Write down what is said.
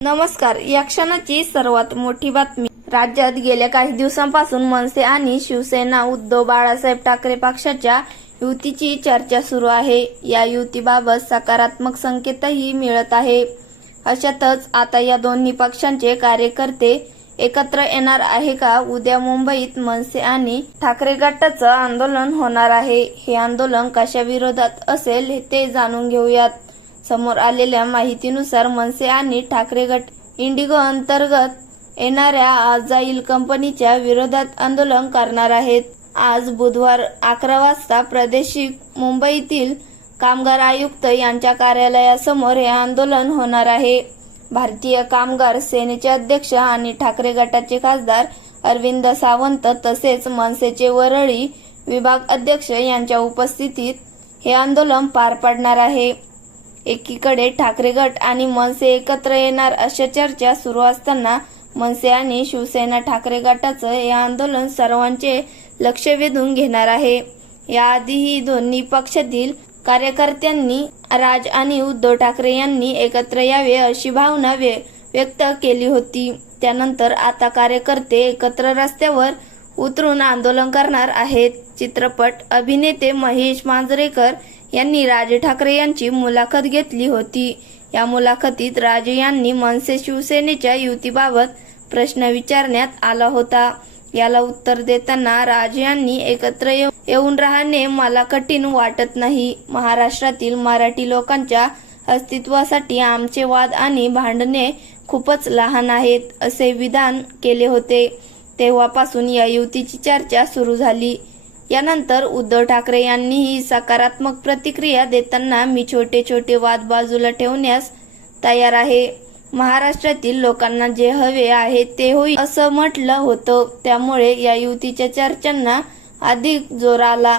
नमस्कार. या क्षणाची सर्वात मोठी बातमी. राज्यात गेल्या काही दिवसांपासून मनसे आणि शिवसेना उद्धव बाळासाहेब ठाकरे पक्षाच्या युतीची चर्चा सुरू आहे. या युतीबाबत सकारात्मक संकेतही मिळत आहे. अशातच आता या दोन्ही पक्षांचे कार्यकर्ते एकत्र येणार आहे का? उद्या मुंबईत मनसे आणि ठाकरे गटाचं आंदोलन होणार आहे. हे आंदोलन कशा विरोधात असेल ते जाणून घेऊयात. समोर आलेल्या माहितीनुसार मनसे आणि ठाकरे गट इंडिगो अंतर्गत येणाऱ्या आजाईल कंपनीच्या विरोधात आंदोलन करणार आहेत. आज बुधवार अकरा वाजता प्रादेशिक मुंबईतील कामगार आयुक्त यांच्या कार्यालयासमोर हे आंदोलन होणार आहे. भारतीय कामगार सेनेचे अध्यक्ष आणि ठाकरे गटाचे खासदार अरविंद सावंत तसेच मनसेचे वरळी विभाग अध्यक्ष यांच्या उपस्थितीत हे आंदोलन पार पडणार आहे. एकीकडे ठाकरे गट आणि मनसे एकत्र येणार अशा चर्चा सुरू असताना मनसे आणि शिवसेना ठाकरे गटाचं हे आंदोलन सर्वांचे लक्ष वेधून घेणार आहे. याआधीही दोन्ही पक्षातील कार्यकर्त्यांनी राज आणि उद्धव ठाकरे यांनी एकत्र यावे अशी भावना व्य- व्यक्त केली होती. त्यानंतर आता कार्यकर्ते एकत्र रस्त्यावर उतरून आंदोलन करणार आहेत. चित्रपट अभिनेते महेश मांजरेकर यांनी राज ठाकरे यांची मुलाखत घेतली होती. या मुलाखतीत राजे यांनी मनसे शिवसेनेच्या युतीबाबत प्रश्न विचारण्यात आला होता. याला उत्तर देताना राज यांनी एकत्र येऊन राहणे मला कठीण वाटत नाही. महाराष्ट्रातील मराठी लोकांच्या अस्तित्वासाठी आमचे वाद आणि भांडणे खूपच लहान आहेत असे विधान केले होते. तेव्हापासून या युतीची चर्चा सुरू झाली. यानंतर उद्धव ठाकरे यांनीही सकारात्मक प्रतिक्रिया देताना मी छोटे छोटे वाद बाजूला ठेवण्यास तयार आहे. महाराष्ट्रातील लोकांना जे हवे आहे ते होईल असं म्हटलं होतं. त्यामुळे या युतीच्या चर्चांना अधिक जोर आला.